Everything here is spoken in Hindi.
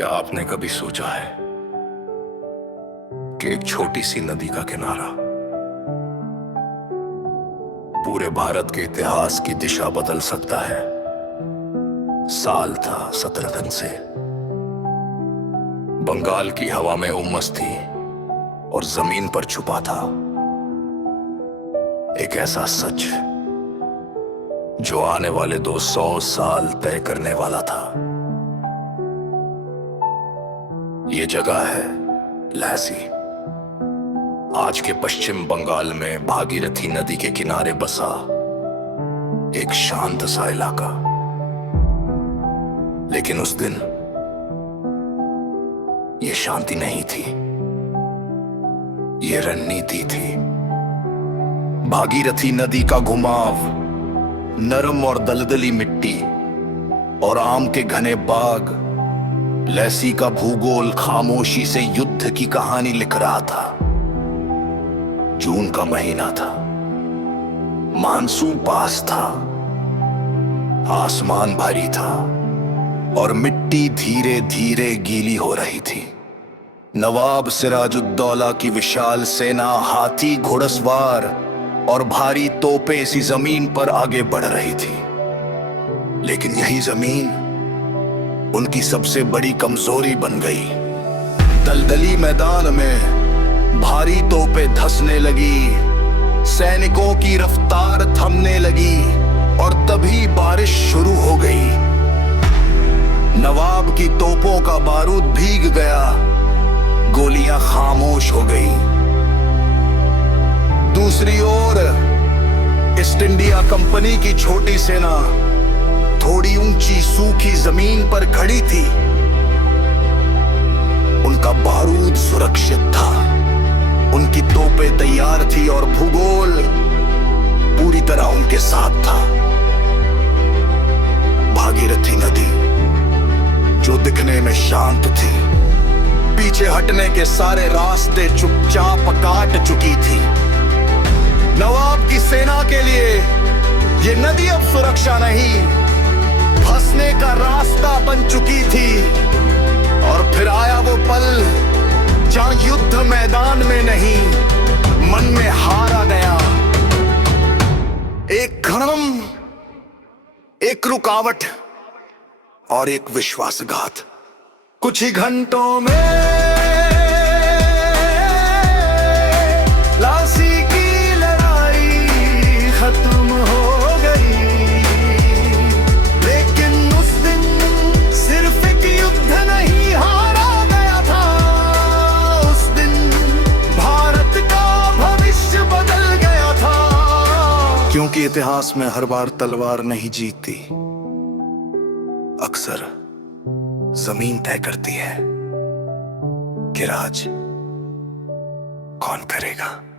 क्या आपने कभी सोचा है कि एक छोटी सी नदी का किनारा पूरे भारत के इतिहास की दिशा बदल सकता है। साल था शत्रुघ्न से। बंगाल की हवा में उमस थी और जमीन पर छुपा था एक ऐसा सच जो आने वाले 200 साल तय करने वाला था। ये जगह है लहसी। आज के पश्चिम बंगाल में भागीरथी नदी के किनारे बसा एक शांत सा इलाका। लेकिन उस दिन ये शांति नहीं थी, ये रणनीति थी। भागीरथी नदी का घुमाव, नरम और दलदली मिट्टी और आम के घने बाग, लहसी का भूगोल खामोशी से युद्ध की कहानी लिख रहा था। जून का महीना था, मानसून पास था, आसमान भारी था और मिट्टी धीरे धीरे गीली हो रही थी। नवाब सिराजुद्दौला की विशाल सेना हाथी, घुड़सवार और भारी तोपें इसी जमीन पर आगे बढ़ रही थी। लेकिन यही जमीन उनकी सबसे बड़ी कमजोरी बन गई। दलदली मैदान में भारी तोपें धंसने लगी, सैनिकों की रफ्तार थमने लगी और तभी बारिश शुरू हो गई। नवाब की तोपों का बारूद भीग गया, गोलियां खामोश हो गई। दूसरी ओर ईस्ट इंडिया कंपनी की छोटी सेना थोड़ी ऊंची सूखी जमीन पर खड़ी थी। उनका बारूद सुरक्षित था, उनकी तोपें तैयार थी और भूगोल पूरी तरह उनके साथ था। भागीरथी नदी जो दिखने में शांत थी, पीछे हटने के सारे रास्ते चुपचाप काट चुकी थी। नवाब की सेना के लिए ये नदी अब सुरक्षा नहीं, फंसने का रास्ता बन चुकी थी। और फिर आया वो पल जहां युद्ध मैदान में नहीं, मन में हारा गया। एक घर्म, एक रुकावट और एक विश्वासघात। कुछ ही घंटों में लासी की लड़ाई खत्म हो गई। लेकिन उस दिन सिर्फ एक युद्ध नहीं हारा गया था, उस दिन भारत का भविष्य बदल गया था। क्योंकि इतिहास में हर बार तलवार नहीं जीतती, अक्सर जमीन तय करती है कि राज कौन करेगा।